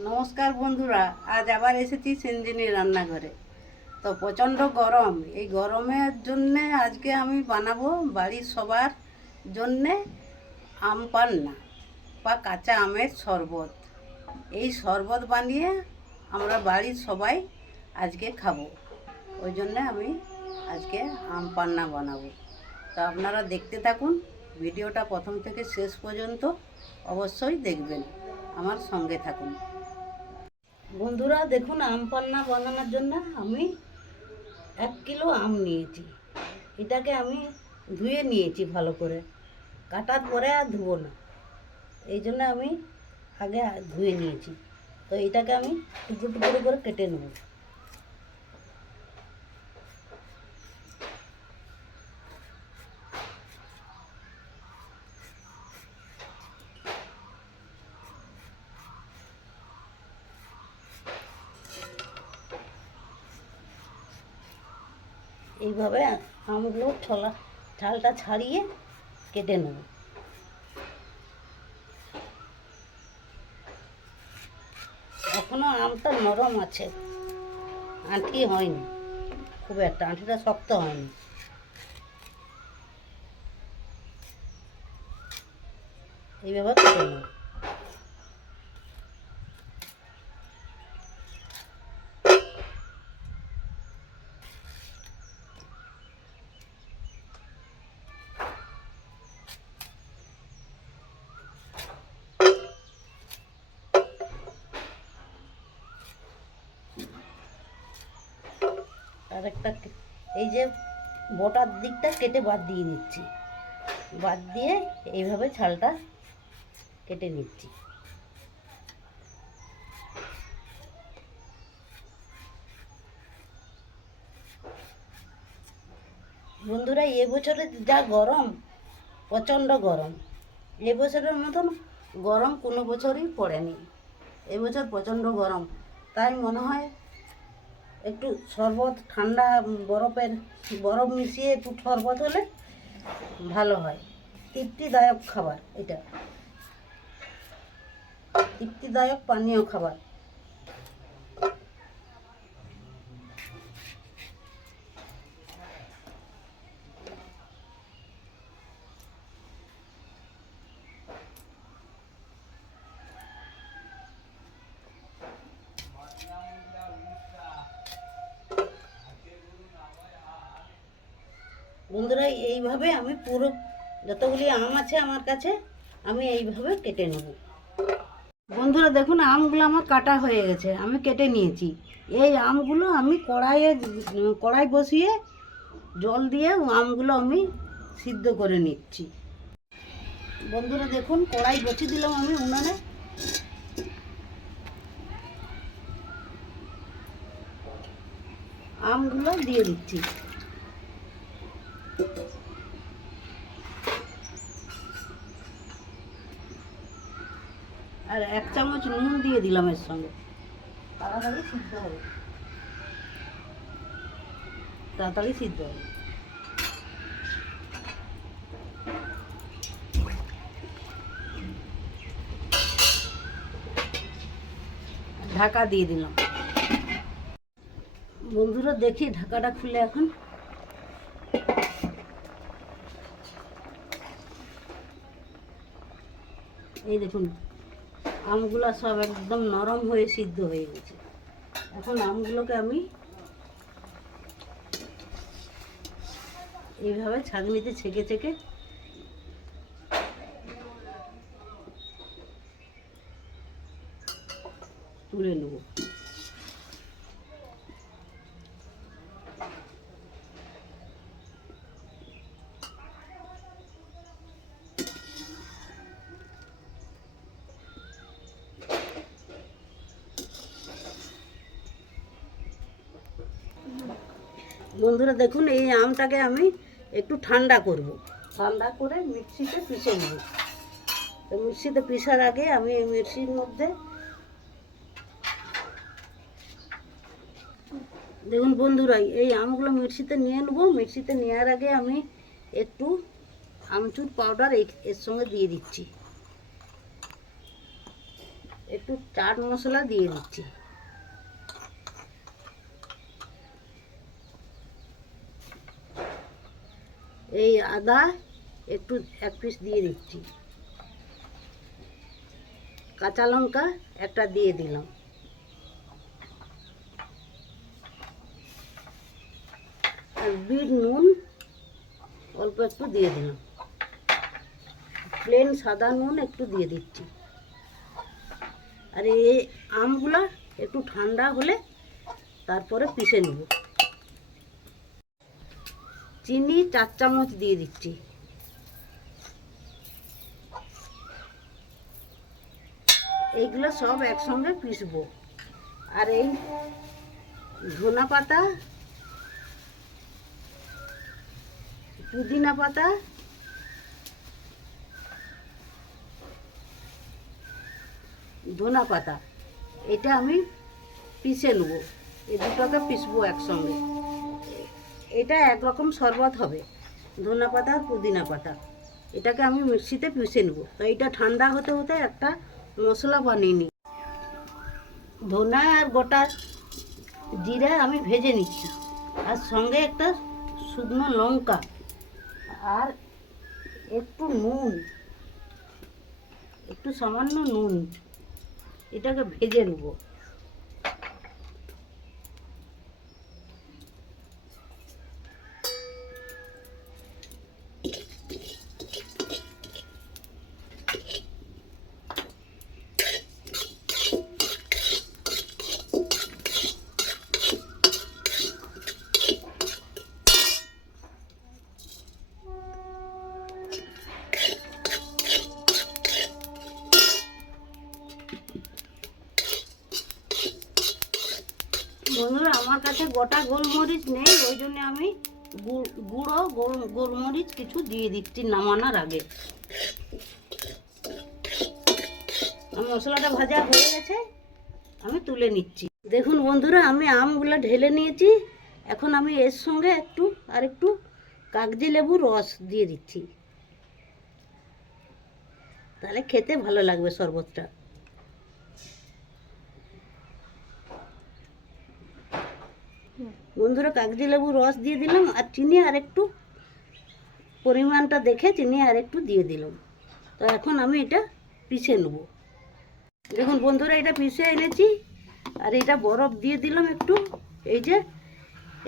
নমস্কার বন্ধুরা, আজ আবার এসেছি সেনজিনী রান্নাঘরে। তো প্রচণ্ড গরম, এই গরমের জন্যে আজকে আমি বানাবো বাড়ির সবার জন্যে আম পান্না বা কাঁচা আমের শরবত। এই শরবত বানিয়ে আমরা বাড়ির সবাই আজকে খাব। ওই জন্যে আমি আজকে আম পান্না বানাবো। তো আপনারা দেখতে থাকুন, ভিডিওটা প্রথম থেকে শেষ পর্যন্ত অবশ্যই দেখবেন। আমার সঙ্গে থাকুন। বন্ধুরা, দেখুন, আম পান্না বানানোর জন্য আমি এক কিলো আম নিয়েছি। এটাকে আমি ধুয়ে নিয়েছি ভালো করে। কাটার পরে আর ধুবো না। এই জন্য আমি আগে ধুয়ে নিয়েছি। তো এটাকে আমি টুকরো টুকরো করে কেটে নেব। এইভাবে আমগুলো ছলা ছালটা ছাড়িয়ে কেটে নেব। এখনও আমটা নরম আছে। আঁটি হয়নি। খুব একটা, আঁটিটা শক্ত হয়নি। এইভাবে কেটে নেব। আর একটা এই যে বটার দিকটা কেটে বাদ দিয়ে নিচ্ছি বাদ দিয়ে এইভাবে ছালটা কেটে নিচ্ছি। বন্ধুরা এবছরে যা গরম, প্রচণ্ড গরম। এবছরের মতন গরম কোনো বছরই পড়েনি। এবছর প্রচণ্ড গরম। তাই মনে হয় একটু শরবত, ঠান্ডা বরফের, বরফ মিশিয়ে একটু শরবত হলে ভালো হয়। তৃপ্তিদায়ক খাবার এটা। তৃপ্তিদায়ক পানীয় খাবার। বন্ধুরা, এইভাবে আমি পুরো যতগুলি আম আছে আমার কাছে, আমি এইভাবে কেটে নেব। বন্ধুরা, দেখুন, আমগুলো আমার কাটা হয়ে গেছে, আমি কেটে নিয়েছি। এই আমগুলো আমি কড়াইয়ে, কড়াই বসিয়ে জল দিয়ে আমগুলো আমি সিদ্ধ করে নিচ্ছি। বন্ধুরা, দেখুন, কড়াই বসিয়ে দিলাম আমি উনানে। আমগুলো দিয়ে দিচ্ছি আর এক চামচ নুন দিয়ে দিলাম এর সঙ্গে। তাড়াতাড়ি সিদ্ধ হবে। তাড়াতাড়ি সিদ্ধ হবে। ঢাকা দিয়ে দিলাম। বন্ধুরা দেখি ঢাকাটা খুলে এখন। এই দেখুন আমগুলো সব একদম নরম হয়ে সিদ্ধ হয়ে গেছে। এখন আমগুলোকে আমি এইভাবে ছাঁকনিতে ছেঁকে ছেঁকে তুলে নেব। বন্ধুরা দেখুন, এই আমটাকে আমি একটু ঠান্ডা করব। ঠান্ডা করে মিক্সিতে পিষে নেব। তো মিক্সিতে পিষার আগে আমি এই মিক্সির মধ্যে দেখুন বন্ধুরা, এই আমগুলো মিক্সিতে নিয়ে নেব। মিক্সিতে নেওয়ার আগে আমি একটু আমচুর পাউডার এর সঙ্গে দিয়ে দিচ্ছি। একটু চাট মশলা দিয়ে দিচ্ছি এই আদা একটু এক পিস দিয়ে দিচ্ছি। কাঁচা লঙ্কা একটা দিয়ে দিলাম। আর বিট নুন অল্প একটু দিয়ে দিলাম। প্লেন সাদা নুন একটু দিয়ে দিচ্ছি। আর এই আমগুলো একটু ঠান্ডা হলে তারপরে পিষে নেব। চিনি চার চামচ দিয়ে দিচ্ছি। এইগুলো সব একসঙ্গে পিসবো আর এই ধনা পাতা, পুদিনা পাতা, ধনা পাতা, এটা আমি পিষে নেব। এই দুটোকে পিসবো একসঙ্গে। এটা একরকম শরবত হবে। ধনা পাতা আর পুদিনা পাতা। এটাকে আমি মিক্সিতে পিষে নেব। তো এটা ঠান্ডা হতে হতে একটা মশলা বানিয়ে নিই। ধনা আর গোটা জিরা আমি ভেজে নিচ্ছি। আর সঙ্গে একটা শুকনো লঙ্কা আর একটু নুন। একটু সামান্য নুন। এটাকে ভেজে নেব বন্ধুরা আমার কাছে গোটা গোলমরিচ নেই, ওই জন্য আমি গুঁড়ো গোল, গোলমরিচ কিছু দিয়ে দিচ্ছি নামানোর আগে। মশলাটা ভাজা হয়ে গেছে, আমি তুলে নিচ্ছি। দেখুন বন্ধুরা, আমি আমগুলো ঢেলে নিয়েছি। এখন আমি এর সঙ্গে একটু, আর একটু কাগজি লেবু রস দিয়ে দিচ্ছি। তাহলে খেতে ভালো লাগবে শরবতটা বন্ধুরা কাগজি লেবু রস দিয়ে দিলাম আর চিনি আর একটু পরিমাণটা দেখে চিনি আর একটু দিয়ে দিলাম। তো এখন আমি এটা পিষে নেব। দেখুন বন্ধুরা, এটা পিষে এনেছি আর এটা বরফ দিয়ে দিলাম একটু। এই যে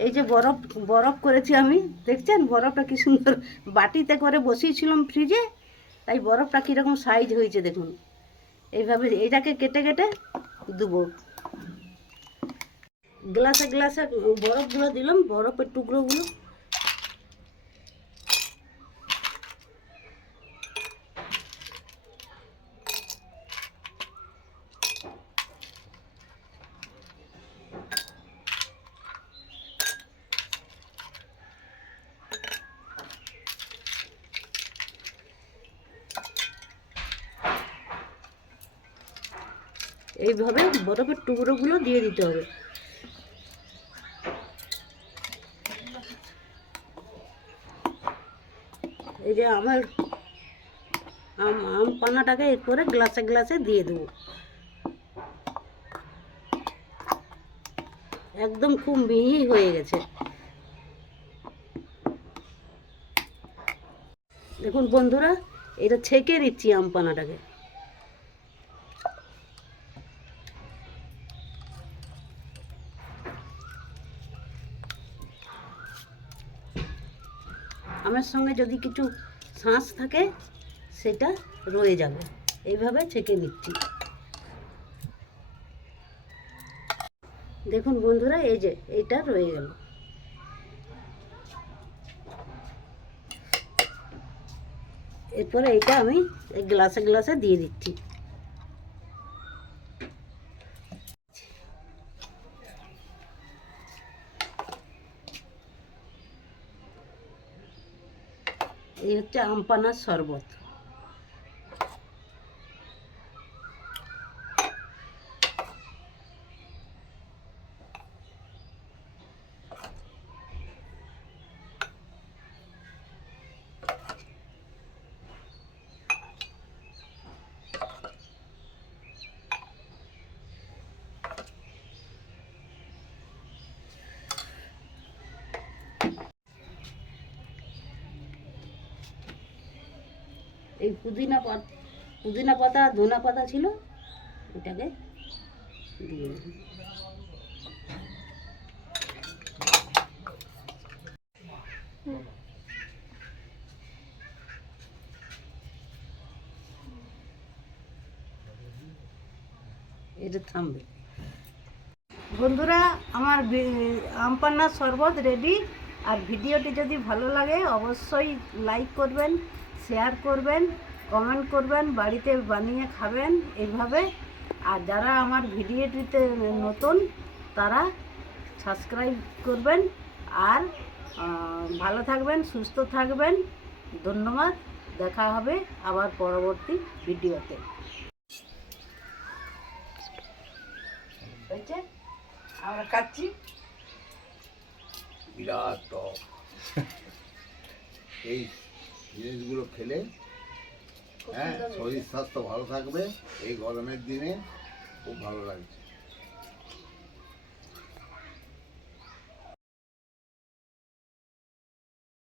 এই যে বরফ বরফ করেছি আমি। দেখছেন বরফটা কি সুন্দর বাটিতে করে বসিয়েছিলাম ফ্রিজে, তাই বরফটা কীরকম সাইজ হয়েছে দেখুন। এইভাবে এটাকে কেটে কেটে দেবো। গ্লাসে গ্লাসে বরফগুলো দিলাম বরফের টুকরোগুলো। এইভাবে বরফের টুকরোগুলো দিয়ে দিতে হবে। এই যে আমার আম আম পানাটাকে এরপরে গ্লাসে গ্লাসে দিয়ে দেবো। একদম খুব মিহি হয়ে গেছে। দেখুন বন্ধুরা, এটা ছেঁকে দিচ্ছি আম পানাটাকে আমের সঙ্গে যদি কিছু শাঁস থাকে, সেটা রয়ে যাবে। এইভাবে ছেঁকে নিচ্ছি। দেখুন বন্ধুরা, এই যে এইটা রয়ে গেল। এরপরে এইটা আমি গ্লাসে গ্লাসে দিয়ে দিচ্ছি। এই হচ্ছে আমপানার শরবত। এই পুদিনা পাতা পুদিনা পাতা, ধনা পাতা ছিল, এটাকে দিয়ে। এটা থামবে। বন্ধুরা, আমার ভি- আম পান্নার শরবত রেডি আর ভিডিওটি যদি ভালো লাগে, অবশ্যই লাইক করবেন। শেয়ার করবেন কমেন্ট করবেন, বাড়িতে বানিয়ে খাবেন এইভাবে। আর যারা আমার ভিডিওটিতে নতুন, তারা সাবস্ক্রাইব করবেন। আর ভালো থাকবেন, সুস্থ থাকবেন। ধন্যবাদ, দেখা হবে আবার পরবর্তী ভিডিওতে। আমরা বিরাট এই জিনিসগুলো খেলে হ্যাঁ শরীর স্বাস্থ্য ভালো থাকবে। এই গরমের দিনে খুব ভালো লাগছে।